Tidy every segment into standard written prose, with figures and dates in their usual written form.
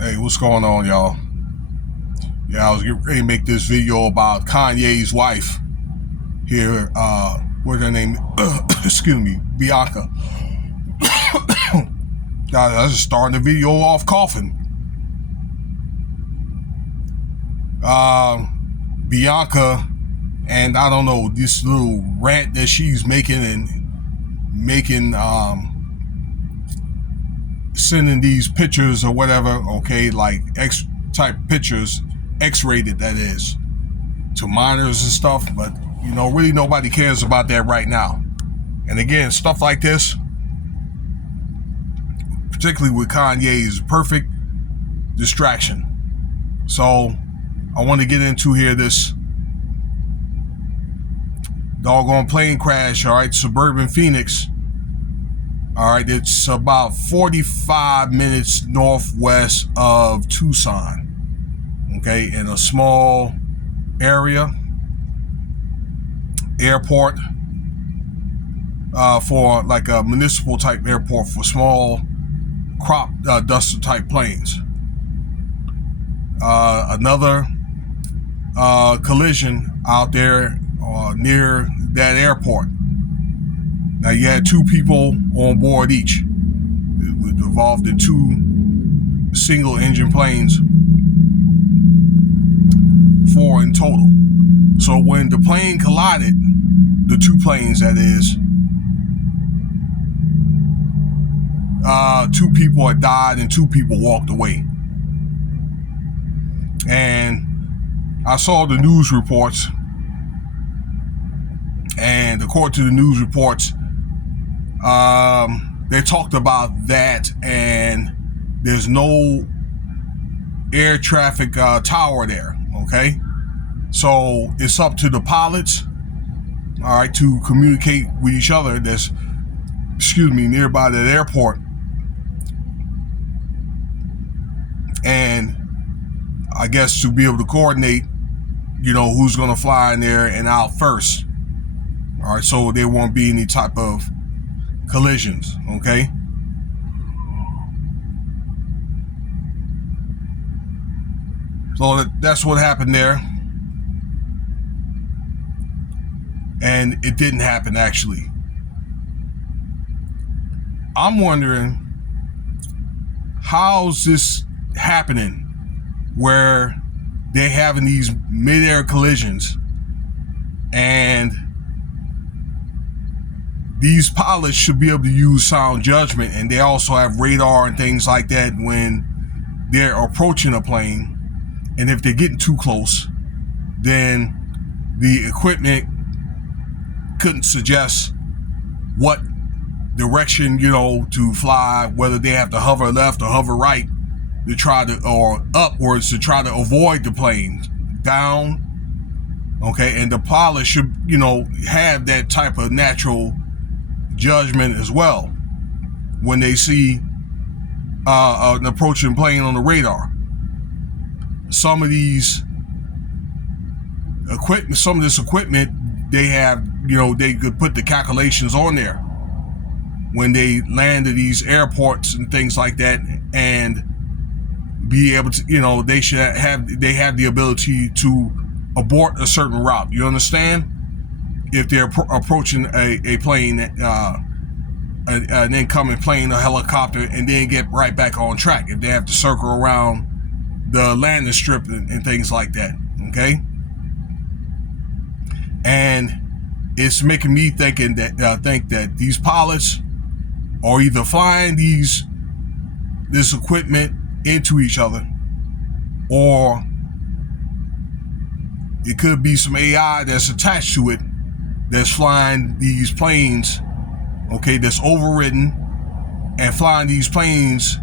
Hey, what's going on, y'all? Yeah, I was getting ready to make this video about Kanye's wife here. What's her name? Excuse me, Bianca. I was just starting the video off coughing. Bianca, and I don't know, this little rant that she's making and sending these pictures or whatever, okay, like X-type pictures, X-rated that is, to minors and stuff, but, really nobody cares about that right now. And again, stuff like this, particularly with Kanye, is perfect distraction. So, I want to get into here this doggone plane crash, all right, suburban Phoenix. All right, it's about 45 minutes northwest of Tucson, okay, in a small area, airport, for like a municipal type airport for small crop duster type planes. Another collision out there near that airport. Now, you had two people on board each. It was involved in two single-engine planes, 4 in total. So when the plane collided, the two planes, that is, 2 people had died and 2 people walked away. And I saw the news reports, and according to the news reports, they talked about that, and there's no air traffic tower there, okay? So it's up to the pilots, all right, to communicate with each other that's, nearby that airport. And I guess to be able to coordinate, who's going to fly in there and out first. All right, so there won't be any type of collisions, okay? So that's what happened there. And it didn't happen, actually. I'm wondering, how's this happening where they're having these mid-air collisions and these pilots should be able to use sound judgment, and they also have radar and things like that when they're approaching a plane. And if they're getting too close, then the equipment couldn't suggest what direction, to fly, whether they have to hover left or hover right to try to, or upwards to try to avoid the plane, down, okay? And the pilot should, have that type of natural judgment as well when they see an approaching plane on the radar. Some of this equipment, they have, they could put the calculations on there when they land at these airports and things like that, and be able to, they have the ability to abort a certain route. You understand? If they're approaching a plane, an incoming plane, a helicopter, and then get right back on track. If they have to circle around the landing strip and things like that, okay? And it's making me think that these pilots are either flying this equipment into each other, or it could be some AI that's attached to it that's flying these planes, okay, that's overridden and flying these planes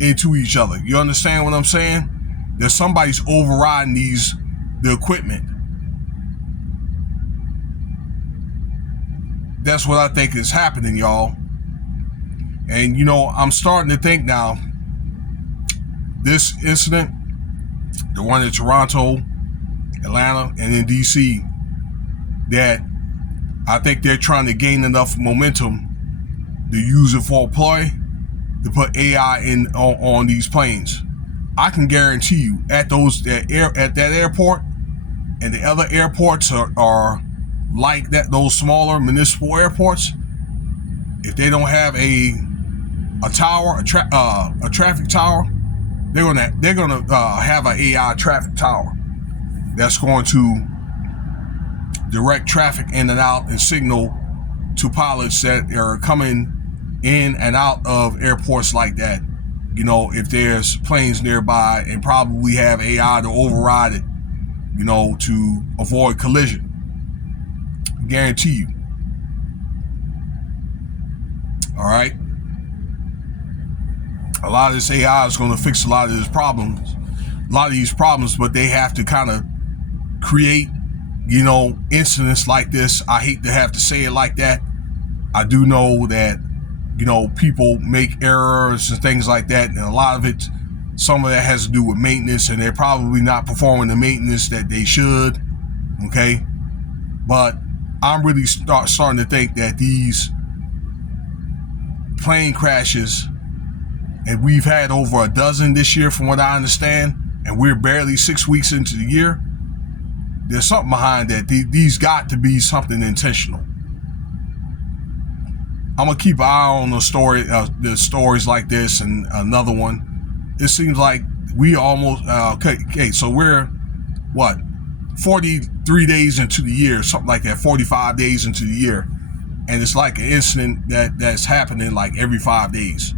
into each other. You understand what I'm saying? That somebody's overriding the equipment. That's what I think is happening, y'all. And, I'm starting to think now, this incident, the one in Toronto, Atlanta, and in DC, that I think they're trying to gain enough momentum to use it for a ploy to put AI on these planes. I can guarantee you at that airport and the other airports are like that, those smaller municipal airports, if they don't have a tower, a traffic tower, they're gonna have an AI traffic tower that's going to direct traffic in and out and signal to pilots that are coming in and out of airports like that. You know, if there's planes nearby, and probably have AI to override it, you know, to avoid collision. Guarantee you. All right. A lot of this AI is going to fix a lot of these problems, but they have to kind of create, you know, incidents like this. I hate to have to say it like that. I do know that, you know, people make errors and things like that, and a lot of it, some of that has to do with maintenance, and they're probably not performing the maintenance that they should. Okay, but I'm really starting to think that these plane crashes, and we've had over a dozen this year from what I understand, and we're barely 6 weeks into the year, there's something behind that. These got to be something intentional. I'm gonna keep an eye on the stories like this, and another one. It seems like we almost okay. So we're what, 43 days into the year, something like that, 45 days into the year, and it's like an incident that's happening like every 5 days.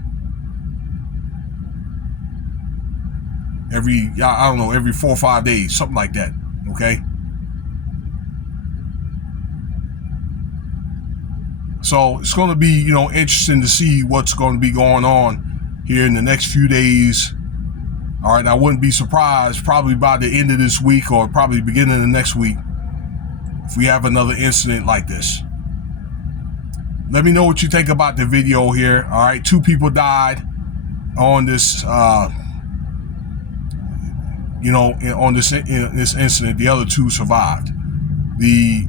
Every 4 or 5 days, something like that. Okay. So it's going to be, you know, interesting to see what's going to be going on here in the next few days. All right, I wouldn't be surprised probably by the end of this week or probably beginning of the next week if we have another incident like this. Let me know what you think about the video here. All right, 2 people died on this, you know, on this incident. The other 2 survived. The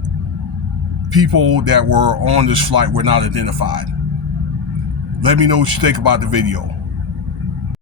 people that were on this flight were not identified. Let me know what you think about the video.